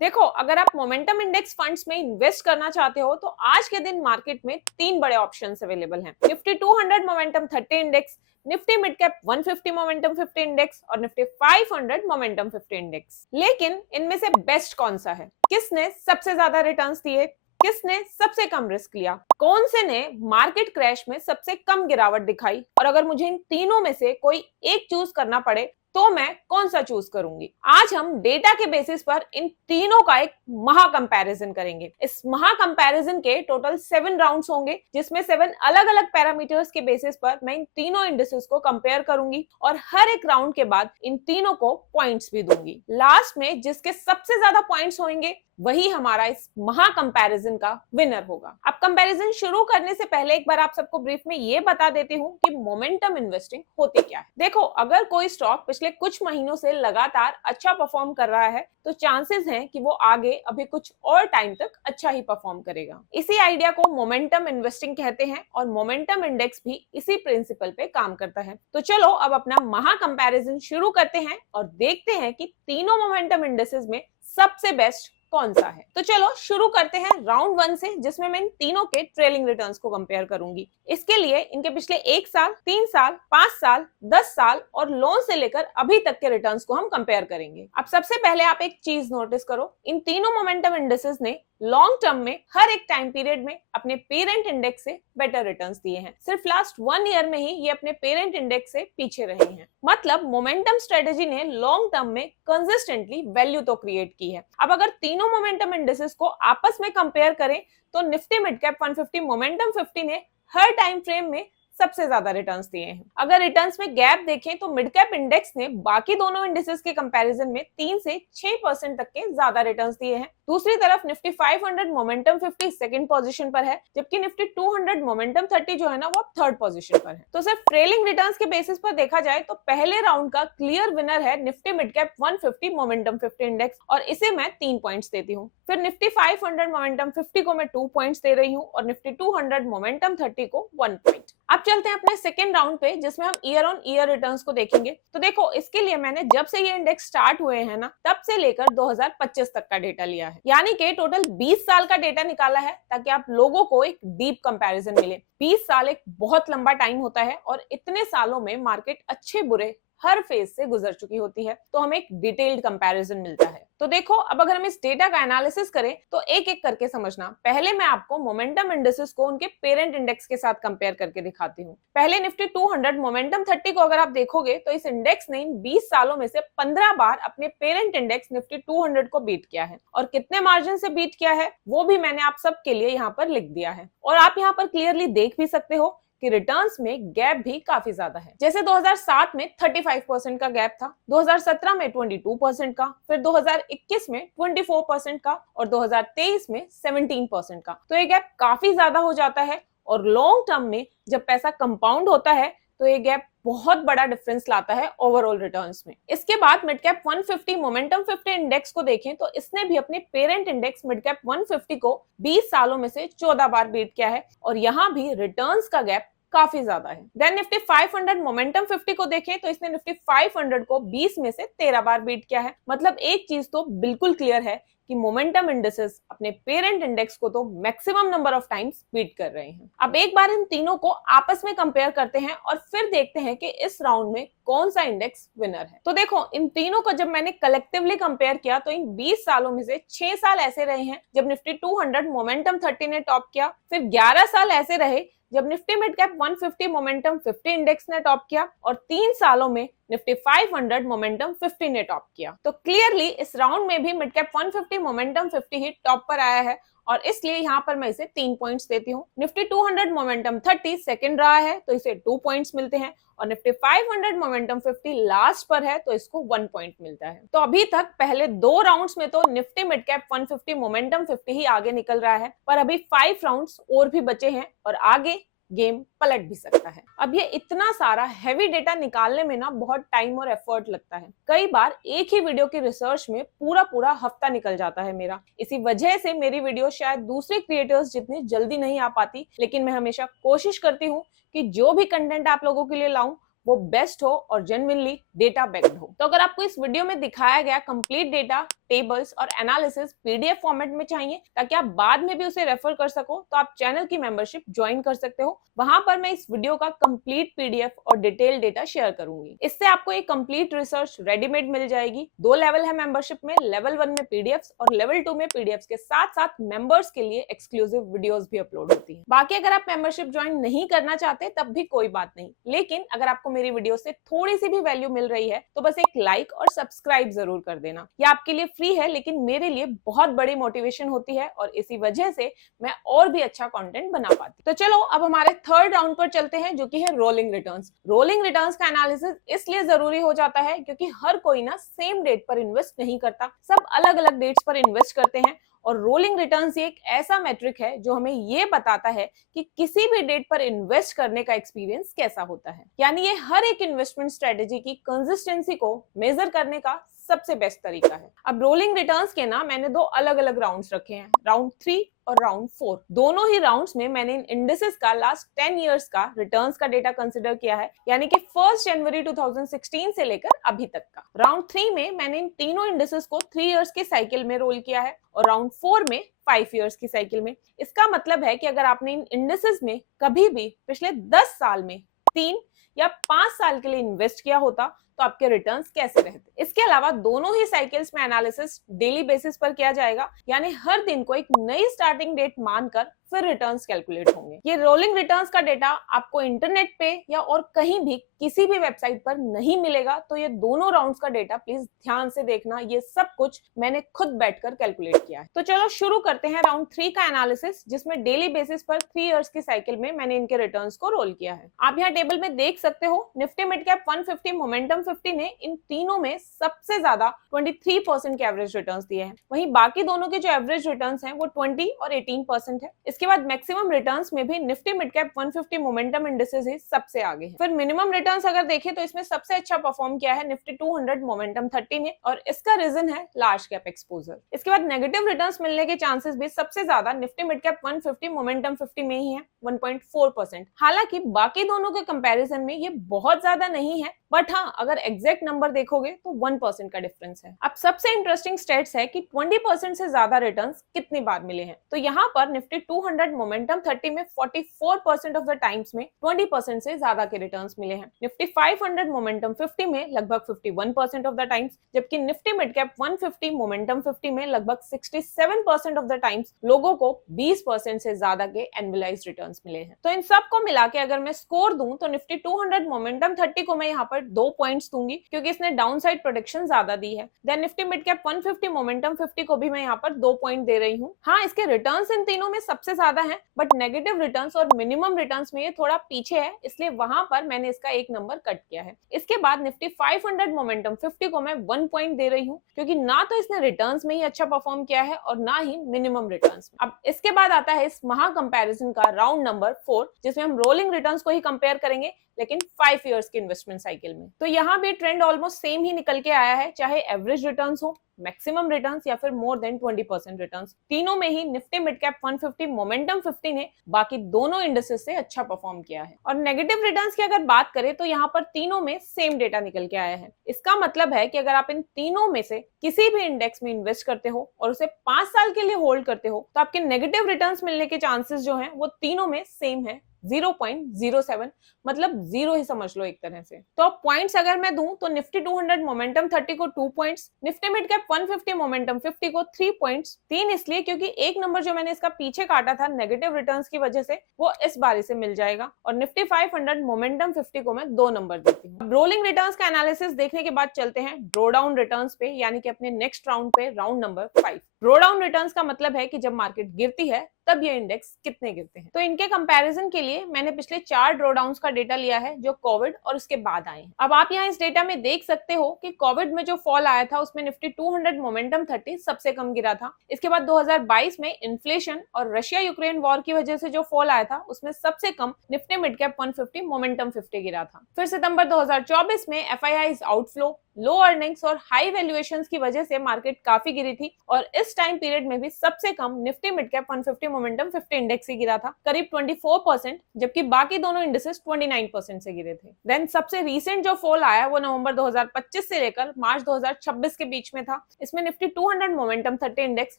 देखो, अगर आप मोमेंटम इंडेक्स फंड्स में इन्वेस्ट करना चाहते हो तो आज के दिन मार्केट में तीन बड़े ऑप्शंस अवेलेबल हैं। Nifty 200 momentum 30 index, Nifty mid cap 150 momentum 50 index और निफ्टी 500 मोमेंटम 50 इंडेक्स। लेकिन इनमें से बेस्ट कौन सा है, किसने सबसे ज्यादा रिटर्न्स दिए, किसने सबसे कम रिस्क लिया, कौन से ने मार्केट क्रैश में सबसे कम गिरावट दिखाई, और अगर मुझे इन तीनों में से कोई एक चूज करना पड़े तो मैं कौन सा चूज करूंगी। आज हम डेटा के बेसिस पर इन तीनों का एक महा कंपैरिजन करेंगे। इस महा कंपैरिजन के टोटल 7 राउंड्स होंगे, जिसमें 7 अलग अलग पैरामीटर्स के बेसिस पर मैं इन तीनों इंडिसेस को कंपेयर करूंगी और हर एक राउंड के बाद इन तीनों को पॉइंट्स भी दूंगी। लास्ट में जिसके सबसे ज्यादा पॉइंट्स होंगे वही हमारा इस महा कंपैरिजन का विनर होगा। अब कंपैरिजन शुरू करने से पहले एक बार आप सबको ब्रीफ में ये बता देती हूँ कि मोमेंटम इन्वेस्टिंग होती क्या है। देखो, अगर कोई स्टॉक पिछले कुछ महीनों से लगातार अच्छा परफॉर्म कर रहा है तो चांसेस हैं कि वो आगे अभी कुछ और टाइम तक अच्छा ही परफॉर्म करेगा। इसी आइडिया को मोमेंटम इन्वेस्टिंग कहते हैं और मोमेंटम इंडेक्स भी इसी प्रिंसिपल पे काम करता है। तो चलो अब अपना महा कंपैरिजन शुरू करते हैं और देखते हैं कि तीनों मोमेंटम इंडेसेस में सबसे बेस्ट कौन सा है। तो चलो शुरू करते हैं राउंड 1 से, जिसमें मैं इन तीनों के ट्रेलिंग रिटर्न्स को कंपेयर करूंगी। इसके लिए इनके पिछले 1 साल, 3 साल, 5 साल, 10 साल और लोन से लेकर अभी तक के रिटर्न्स को हम कंपेयर करेंगे। अब सबसे पहले आप एक चीज नोटिस करो, इन तीनों मोमेंटम इंडेसेस ने लॉन्ग टर्म में हर एक टाइम पीरियड में अपने पेरेंट इंडेक्स से बेटर रिटर्न्स दिए हैं। सिर्फ लास्ट 1 ईयर में ही ये अपने पेरेंट इंडेक्स से पीछे रहे हैं। मतलब मोमेंटम स्ट्रेटेजी ने लॉन्ग टर्म में कंसिस्टेंटली वैल्यू तो क्रिएट की है। अब अगर तीनों मोमेंटम इंडेसेस को आपस में कंपेयर करें तो निफ्टी मिड कैप 150 मोमेंटम 50 ने हर टाइम फ्रेम में सबसे ज्यादा रिटर्न्स दिए हैं। अगर रिटर्न्स में गैप देखें तो मिड कैप इंडेक्स ने बाकी दोनों इंडेसेस के कंपैरिजन में 3 से 6% तक के ज्यादा रिटर्न्स दिए हैं। दूसरी तरफ निफ्टी 500 मोमेंटम 50 सेकंड पोजीशन पर है, जबकि निफ्टी 200 मोमेंटम 30 जो है ना वो थर्ड पोजीशन पर है। तो सिर्फ ट्रेलिंग रिटर्न्स के बेसिस पर देखा जाए तो पहले राउंड का क्लियर विनर है Nifty mid cap 150 momentum 50 index और इसे मैं 3 पॉइंट्स देती हूँ। फिर निफ्टी 500 मोमेंटम 50 को मैं 2 पॉइंट्स दे रही हूँ और निफ्टी 200 मोमेंटम 30 को 1 पॉइंट। अब चलते हैं अपने सेकेंड राउंड पे, जिसमें हम ईयर ऑन ईयर रिटर्न्स को देखेंगे। तो देखो, इसके लिए मैंने जब से ये इंडेक्स स्टार्ट हुए हैं ना तब से लेकर 2025 तक का डेटा लिया है, यानी कि टोटल 20 साल का डेटा निकाला है ताकि आप लोगों को एक डीप कंपैरिजन मिले। 20 साल एक बहुत लंबा टाइम होता है और इतने सालों में मार्केट अच्छे बुरे हर फेज से गुजर चुकी होती है, तो हमें एक डिटेल्ड कंपैरिजन मिलता है। तो देखो, अब अगर हम इस डेटा का एनालिसिस करें तो एक एक करके समझना। पहले मैं आपको मोमेंटम इंडेसेस को उनके पेरेंट इंडेक्स के साथ कंपेयर करके दिखाती हूँ। पहले निफ्टी 200 मोमेंटम 30 को अगर आप देखोगे तो इस इंडेक्स ने इन 20 सालों में से 15 बार अपने पेरेंट इंडेक्स निफ्टी 200 को बीट किया है, और कितने मार्जिन से बीट किया है वो भी मैंने आप सबके लिए यहाँ पर लिख दिया है। और आप यहाँ पर क्लियरली देख भी सकते हो कि रिटर्न्स में गैप भी काफी ज्यादा है। जैसे 2007 में 35% का गैप था, 2017 में 22% का, फिर 2021 में 24% का और 2023 में 17% का। तो ये गैप काफी ज्यादा हो जाता है और लॉन्ग टर्म में जब पैसा कंपाउंड होता है तो ये गैप बहुत बड़ा डिफरेंस लाता है ओवरऑल रिटर्न्स में। इसके बाद मिड कैप 150 मोमेंटम 50 इंडेक्स को देखें तो इसने भी अपने पेरेंट इंडेक्स मिड कैप 150 को 20 सालों में से 14 बार बीट किया है और यहाँ भी रिटर्न्स का गैप काफी ज्यादा है। देन निफ्टी 500 मोमेंटम 50 को देखें तो इसने निफ्टी 500 को 20 में से 13 बार बीट किया है। मतलब एक चीज तो बिल्कुल क्लियर है कि मोमेंटम इंडेसेस अपने पेरेंट इंडेक्स को तो maximum number of times beat कर रहे हैं। अब एक बार इन तीनों को आपस में कंपेयर करते हैं और फिर देखते हैं कि इस राउंड में कौन सा इंडेक्स विनर है। तो देखो, इन तीनों को जब मैंने कलेक्टिवली कंपेयर किया तो इन 20 सालों में से 6 साल ऐसे रहे हैं जब निफ्टी 200 मोमेंटम 30 ने टॉप किया, फिर 11 साल ऐसे रहे जब Nifty mid cap 150 momentum 50 index ने टॉप किया और 3 सालों में निफ्टी 500 मोमेंटम 50 ने टॉप किया। तो क्लियरली इस राउंड में भी मिड कैप 150 मोमेंटम 50 ही टॉप पर आया है और इसलिए यहाँ पर मैं इसे 3 पॉइंट्स देती हूँ। निफ्टी 200 मोमेंटम 30 सेकंड रहा है तो इसे 2 पॉइंट्स मिलते हैं और निफ्टी 500 मोमेंटम 50 लास्ट पर है तो इसको 1 पॉइंट मिलता है। तो अभी तक पहले 2 राउंड्स में तो निफ्टी मिड कैप 150 मोमेंटम 50 ही आगे निकल रहा है, पर अभी 5 राउंड्स और भी बचे हैं और आगे गेम पलट भी सकता है। अब ये इतना सारा हैवी डेटा निकालने में ना बहुत टाइम और एफर्ट लगता है। कई बार एक ही वीडियो की रिसर्च में पूरा हफ्ता निकल जाता है मेरा। इसी वजह से मेरी वीडियो शायद दूसरे क्रिएटर्स जितनी जल्दी नहीं आ पाती, लेकिन मैं हमेशा कोशिश करती हूँ कि जो भी कंटेंट आप लोगों के लिए लाऊं वो बेस्ट हो और जेन्युइनली डेटा बैक्ड हो। तो अगर आपको इस वीडियो में दिखाया गया कंप्लीट डेटा, टेबल्स और एनालिसिस पीडीएफ फॉर्मेट में चाहिए ताकि आप बाद में भी उसे रेफर कर सको, तो आप चैनल की मेंबरशिप ज्वाइन कर सकते हो। वहां पर मैं इस वीडियो का कंप्लीट पीडीएफ और डिटेल डेटा शेयर करूंगी। इससे आपको एक कंप्लीट रिसर्च रेडीमेड मिल जाएगी। 2 लेवल है मेंबरशिप में, लेवल 1 में पीडीएफ्स और लेवल 2 में पीडीएफ्स के साथ साथ मेंबर्स के लिए एक्सक्लूसिव वीडियोस भी अपलोड होती हैं। बाकी अगर आप मेंबरशिप ज्वाइन नहीं करना चाहते तब भी कोई बात नहीं, लेकिन अगर आपको मेरी वीडियो से थोड़ी सी भी वैल्यू मिल रही है तो बस एक लाइक और सब्सक्राइब जरूर कर देना। ये आपके लिए फ्री है, लेकिन मेरे लिए बहुत बड़ी मोटिवेशन होती है और इसी वजह से मैं और भी अच्छा कंटेंट बना पाती। तो चलो अब हमारे थर्ड राउंड पर चलते हैं, जो कि है रोलिंग रिटर्न्स। रोलिंग रिटर्न्स का एनालिसिस इसलिए जरूरी हो जाता है क्योंकि हर कोई ना सेम डेट पर इन्वेस्ट नहीं करता, सब अलग अलग डेट्स पर इन्वेस्ट करते हैं। और रोलिंग रिटर्न्स एक ऐसा मैट्रिक है जो हमें ये बताता है कि किसी भी डेट पर इन्वेस्ट करने का एक्सपीरियंस कैसा होता है। यानी ये हर एक इन्वेस्टमेंट स्ट्रेटेजी की कंसिस्टेंसी को मेजर करने का सबसे बेस्ट तरीका है। अब रोलिंग रिटर्न्स के ना मैंने 2 अलग अलग राउंड्स रखे हैं, राउंड 3 और राउंड 4। दोनों ही राउंड्स में मैंने इन इंडिसेस का लास्ट 10 इयर्स का रिटर्न्स का डेटा कंसीडर किया है, यानी कि 1 जनवरी 2016 से लेकर अभी तक का। राउंड 3 में मैंने इन तीनों इंडिसेस को 3 इयर्स के साइकिल में रोल किया है और राउंड 4 में 5 इयर्स की साइकिल में। इसका मतलब है कि अगर आपने इन इंडिसेस में कभी भी पिछले 10 साल में 3 या 5 साल के लिए इन्वेस्ट किया होता तो आपके रिटर्न्स कैसे रहते। इसके अलावा दोनों ही साइकिल्स में एनालिसिस डेली बेसिस पर किया जाएगा, यानी हर दिन को एक नई स्टार्टिंग डेट मानकर फिर रिटर्न्स कैलकुलेट होंगे। ये रोलिंग रिटर्न्स का डेटा आपको इंटरनेट पे या और कहीं भी किसी भी वेबसाइट पर नहीं मिलेगा, तो ये दोनों राउंड्स का डेटा प्लीज ध्यान से देखना। ये सब कुछ मैंने खुद बैठकर कैलकुलेट किया है। तो चलो शुरू करते हैं राउंड 3 का एनालिसिस, जिसमें डेली बेसिस पर 3 इयर्स की साइकिल में मैंने इनके रिटर्न्स को रोल किया है। आप यहाँ टेबल में देख सकते हो, निफ्टी मिड कैप 150, मोमेंटम 50 ने इन तीनों में सबसे ज्यादा 23% के एवरेज रिटर्न्स दिए हैं। वहीं बाकी दोनों के जो एवरेज रिटर्न्स हैं वो 20 और 18% है। इसके बाद मैक्सिमम रिटर्न्स में भी Nifty mid cap 150 momentum indices ही सबसे आगे है। फिर मिनिमम रिटर्न्स अगर देखें तो इसमें सबसे अच्छा परफॉर्म किया है निफ्टी 200 मोमेंटम 30 ने, और इसका रीजन है लार्ज कैप एक्सपोजर। इसके बाद नेगेटिव रिटर्न्स मिलने के चांसेस भी सबसे ज्यादा निफ्टी मिड कैप 150 मोमेंटम 50 में ही है, 1.4%। हालांकि बाकी दोनों के कंपैरिजन में ये बहुत ज्यादा नहीं है, बट हाँ अगर एग्जैक्ट नंबर देखोगे तो 1% का डिफरेंस है। अब सबसे इंटरेस्टिंग स्टेट्स है कि 20% से ज्यादा रिटर्न्स कितनी बार मिले हैं। तो यहाँ पर निफ्टी 200 मोमेंटम 30 में 44% ऑफ द टाइम्स में 20% से ज्यादा के रिटर्न्स मिले हैं। निफ्टी 500 मोमेंटम 50 में लगभग 51% ऑफ द टाइम्स, जबकि निफ्टी मिड कैप 150 मोमेंटम 50 में लगभग 67% ऑफ द टाइम्स लोगों को 20% से ज्यादा के एनुअलाइज्ड रिटर्न्स मिले हैं। तो इन सब को मिला के अगर मैं स्कोर दूं तो निफ्टी 200 मोमेंटम 30 को मैं यहाँ पर 2 पॉइंट्स दूंगी, क्योंकि इसने डाउनसाइड प्रोटेक्शन ज्यादा दी है। Then Nifty mid cap 150 momentum 50 को भी मैं यहाँ पर 2 पॉइंट दे रही हूँ। हाँ, इसके रिटर्न्स इन तीनों में सबसे ज्यादा है, बट नेगेटिव रिटर्न्स और मिनिमम रिटर्न्स में ये थोड़ा पीछे है, इसलिए वहां पर मैंने इसका 1 नंबर कट किया है। इसके बाद निफ्टी 500 मोमेंटम 50 को मैं 1 पॉइंट दे रही हूँ, क्योंकि ना तो इसने रिटर्न्स में ही अच्छा परफॉर्म किया है और ना ही मिनिमम रिटर्न्स में। अब इसके बाद आता है इस महा कंपैरिजन का राउंड नंबर 4, जिसमें हम रोलिंग रिटर्न्स को ही कंपेयर करेंगे, लेकिन 5 इयर्स की इन्वेस्टमेंट साइकिल में। तो यहाँ भी ट्रेंड ऑलमोस्ट सेम ही निकल के आया है, चाहे एवरेज रिटर्न्स हो, मैक्सिमम रिटर्न्स या फिर मोर देन 20% रिटर्न्स। तीनों में ही निफ्टी मिड कैप 150 मोमेंटम 50 ने बाकी दोनों इंडिसेस से अच्छा परफॉर्म किया है। और नेगेटिव रिटर्न्स की अगर बात करें तो यहाँ पर तीनों में सेम डेटा निकल के आया है। इसका मतलब है कि अगर आप इन तीनों में से किसी भी इंडेक्स में इन्वेस्ट करते हो और उसे 5 साल के लिए होल्ड करते हो, तो आपके नेगेटिव रिटर्न्स मिलने के चांसेस जो हैं वो तीनों में सेम है, 0.07, मतलब 0 ही समझ लो एक तरह से। तो अब पॉइंट्स अगर मैं दूं तो निफ्टी 200 मोमेंटम 30 को 2 points, Nifty mid cap 150 momentum 50 को 3 पॉइंट्स। 3 इसलिए क्योंकि एक नंबर जो मैंने इसका पीछे काटा था नेगेटिव रिटर्न्स की वजह से, वो इस बारी से मिल जाएगा। और निफ्टी 500 मोमेंटम 50 को मैं 2 नंबर देती हूँ। रोलिंग रिटर्न्स का एनालिसिस देखने के बाद चलते हैं ड्रॉ डाउन रिटर्न्स पे, यानी कि अपने नेक्स्ट राउंड पे, round number 5। Draw down returns का मतलब है कि जब मार्केट गिरती है तब ये इंडेक्स कितने गिरते हैं। तो इनके कंपैरिजन के लिए मैंने पिछले 4 ड्रॉडाउन्स का डेटा लिया है जो कोविड और उसके बाद आए हैं। अब आप यहाँ इस डेटा में देख सकते हो कि कोविड में जो फॉल आया था उसमें निफ्टी 200 मोमेंटम 30 सबसे कम गिरा था। इसके बाद 2022 में इन्फ्लेशन और रशिया यूक्रेन वॉर की वजह से जो फॉल आया था उसमें सबसे कम निफ्टी मिड कैप 150 मोमेंटम 50 गिरा था। फिर सितंबर 2024 में एफआईआईज आउटफ्लो, लो अर्निंग्स और हाई वैल्यूएशंस की वजह से मार्केट काफी गिरी थी और इस टाइम पीरियड में भी सबसे कम Nifty mid cap 150 momentum 50 index ही गिरा था, करीब 24%, जबकि बाकी दोनों इंडेक्सेस 29% से गिरे थे। देन सबसे रीसेंट जो फॉल आया वो नवंबर 2025 से लेकर मार्च 2026 के बीच में था। इसमें निफ्टी 200 मोमेंटम 30 इंडेक्स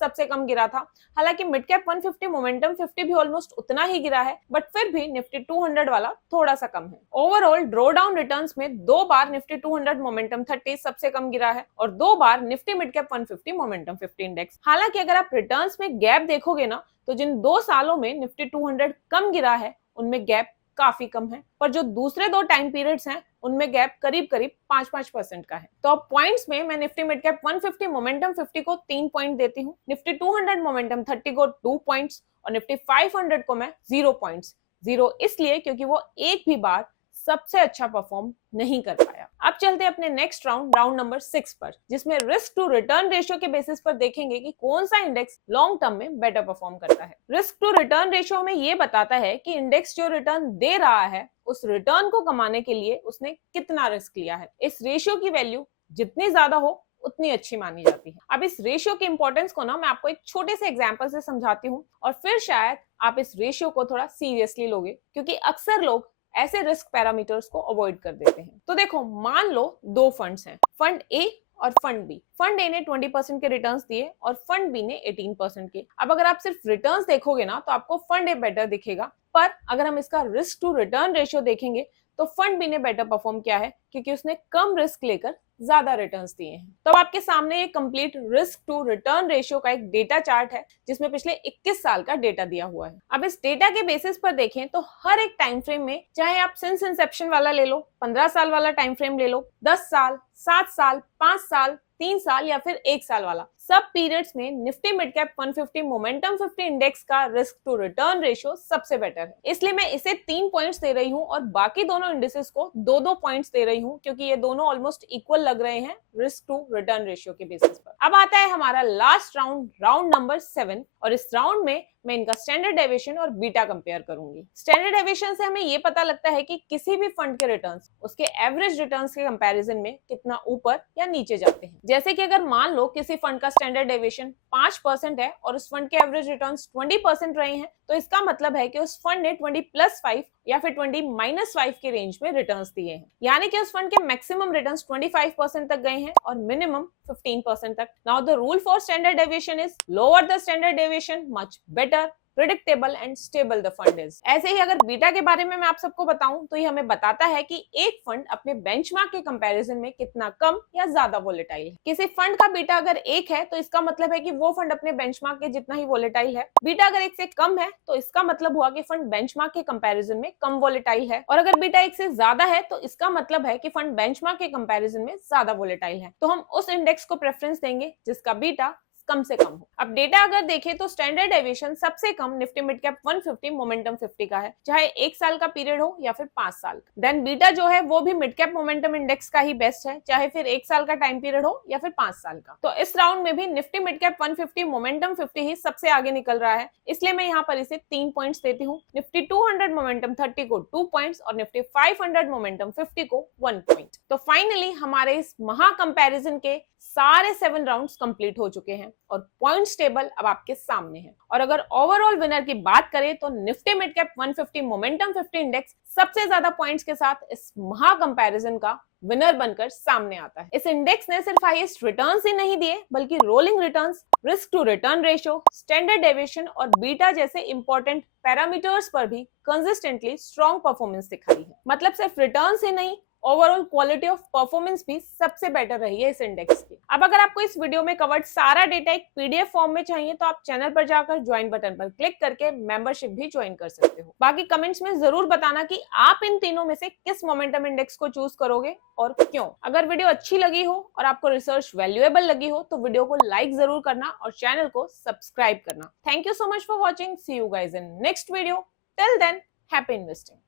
सबसे कम गिरा था। हालांकि मिड कैप 150 मोमेंटम 50 भी ऑलमोस्ट उतना ही गिरा है, बट फिर भी निफ्टी 200 वाला थोड़ा सा कम है। ओवरऑल ड्रॉडाउन रिटर्न्स में 2 बार निफ्टी 200 मोमेंटम 30 सबसे कम गिरा है और 2 बार Nifty mid cap 150 momentum 50 index. हालांकि अगर आप रिटर्न्स में गैप देखोगे ना, तो जिन 2 सालों में निफ्टी 200 कम गिरा है उनमें गैप काफी कम है, पर जो दूसरे 2 टाइम पीरियड्स हैं उनमें गैप करीब 5-5% का है। तो अब पॉइंट्स में मैं निफ्टी मिड कैप 150 मोमेंटम 50 को 3 पॉइंट देती हूँ, निफ्टी 200 मोमेंटम 30 को 2 पॉइंट्स और निफ्टी 500 को मैं 0 पॉइंट्स। 0 इसलिए क्योंकि वो एक भी बार सबसे अच्छा परफॉर्म नहीं कर पाया। अब चलते अपने नेक्स्ट राउंड नंबर 6 पर, जिसमें रिस्क टू रिटर्न रेशियो के बेसिस पर देखेंगे कि कौन सा इंडेक्स लॉन्ग टर्म में बेटर परफॉर्म करता है। रिस्क टू रिटर्न रेशियो हमें ये बताता है कि इंडेक्स जो रिटर्न दे रहा है उस रिटर्न को कमाने के लिए उसने कितना रिस्क लिया है। इस रेशियो की वैल्यू जितनी ज्यादा हो उतनी अच्छी मानी जाती है। अब इस रेशियो की इंपॉर्टेंस को ना मैं आपको एक छोटे से एग्जांपल से समझाती हूँ और फिर शायद आप इस रेशियो को थोड़ा सीरियसली लोगे, क्योंकि अक्सर लोग ऐसे रिस्क पैरामीटर्स को अवॉइड कर देते हैं। तो देखो, मान लो 2 फंड्स हैं, फंड ए और फंड बी। फंड ए ने 20% के रिटर्न्स दिए और फंड बी ने 18% के। अब अगर आप सिर्फ रिटर्न्स देखोगे ना तो आपको फंड ए बेटर दिखेगा, पर अगर हम इसका रिस्क टू रिटर्न रेशियो देखेंगे तो फंड बी ने बेटर परफॉर्म किया है, क्योंकि उसने कम रिस्क लेकर ज्यादा रिटर्न्स दिए हैं। तो आपके सामने ये complete risk to return ratio का एक डेटा चार्ट है, जिसमें पिछले 21 साल का डेटा दिया हुआ है। अब इस डेटा के बेसिस पर देखें तो हर एक टाइम फ्रेम में, चाहे आप सिंस इंसेप्शन वाला ले लो, 15 साल वाला टाइम फ्रेम ले लो, 10 साल, 7 साल, 5 साल, 3 साल या फिर 1 साल वाला, सब पीरियड्स में Nifty mid cap 150 momentum 50 index का रिस्क टू रिटर्न रेशियो सबसे बेटर है। इसलिए मैं इसे 3 पॉइंट्स दे रही हूँ और बाकी दोनों इंडेक्सेस को 2-2 पॉइंट्स दे रही हूँ, क्योंकि ये दोनों ऑलमोस्ट इक्वल लग रहे हैं रिस्क टू रिटर्न रेशियो के बेसिस पर। अब आता है हमारा लास्ट राउंड नंबर 7, और इस राउंड में मैं इनका स्टैंडर्ड डेविएशन और बीटा कंपेयर करूंगी। स्टैंडर्ड डेविएशन से हमें ये पता लगता है कि किसी भी फंड के रिटर्न्स उसके एवरेज रिटर्न्स के कंपैरिजन में कितना ऊपर या नीचे जाते हैं। जैसे कि अगर मान लो किसी फंड का स्टैंडर्ड डेविएशन 5% है और उस फंड के एवरेज रिटर्न्स 20% रहे हैं, तो इसका मतलब है कि उस फंड ने 20+5 या फिर 20-5 के रेंज में रिटर्न्स दिए हैं, यानी कि उस फंड के मैक्सिमम रिटर्न्स 25% तक गए हैं और मिनिमम 15% तक। Now the rule for standard deviation is lower the standard deviation much better, predictable and stable the fund is. ऐसे ही अगर बीटा के बारे में मैं आप सबको बताऊं तो ये हमें बताता है कि एक फंड अपने बेंचमार्क के कंपैरिजन में कितना कम या ज्यादा वोलेटाइल है। किसी फंड का बीटा अगर 1 है तो इसका मतलब है कि वो फंड अपने बेंचमार्क के जितना ही वोलेटाइल है। बीटा अगर 1 से कम है तो इसका मतलब हुआ कि फंड बेंचमार्क के कंपैरिजन में कम वोलेटाइल है, और अगर बीटा 1 से ज्यादा है तो इसका मतलब है कि फंड बेंचमार्क के कंपैरिजन में ज्यादा वोलेटाइल है। तो हम उस इंडेक्स को प्रेफरेंस देंगे जिसका बीटा कम से कम हो। अब डेटा अगर देखें तो स्टैंडर्ड डेविएशन सबसे कम निफ्टी मिड कैप 150 मोमेंटम 50 का है, चाहे 1 साल का पीरियड हो या फिर 5 साल का। देन बीटा जो है वो भी मिड कैप मोमेंटम इंडेक्स का ही बेस्ट है, चाहे फिर 1 साल का टाइम पीरियड हो या फिर 5 साल का। तो इस राउंड में भी निफ्टी मिड कैप 150 मोमेंटम 50 ही सबसे आगे निकल रहा है, इसलिए मैं यहाँ पर इसे 3 पॉइंट्स देती हूँ। निफ्टी 200 मोमेंटम 30 को 2 पॉइंट्स और निफ्टी 500 मोमेंटम 50 को 1 पॉइंट। तो फाइनली हमारे इस महा कंपैरिजन के सारे 7 राउंड्स कंप्लीट हो चुके हैं और पॉइंट्स टेबल अब आपके सामने है। और अगर ओवरऑल विनर की बात करें तो Nifty mid cap 150 momentum 50 index सबसे ज्यादा पॉइंट्स के साथ इस महा कंपैरिजन का विनर बनकर सामने आता है। इस इंडेक्स ने सिर्फ हाईएस्ट रिटर्न्स ही नहीं दिए, बल्कि rolling returns, risk to return ratio, standard deviation और बीटा जैसे इंपॉर्टेंट पैरामीटर्स पर भी कंसिस्टेंटली स्ट्रॉन्ग परफॉर्मेंस दिखाई है। मतलब सिर्फ रिटर्न्स ही नहीं, ओवरऑल क्वालिटी ऑफ परफॉर्मेंस भी सबसे बेटर रही है इस इंडेक्स की। अब अगर आपको इस वीडियो में कवर्ड सारा डेटा एक पीडीएफ फॉर्म में चाहिए तो आप चैनल पर जाकर ज्वाइन बटन पर क्लिक करके मेंबरशिप भी ज्वाइन कर सकते हो। बाकी कमेंट्स में जरूर बताना कि आप इन तीनों में से किस मोमेंटम इंडेक्स को चूज करोगे और क्यों। अगर वीडियो अच्छी लगी हो और आपको रिसर्च वैल्यूएबल लगी हो तो वीडियो को लाइक जरूर करना और चैनल को सब्सक्राइब करना। Thank you so much for watching. See you guys in next video. Till then, happy investing.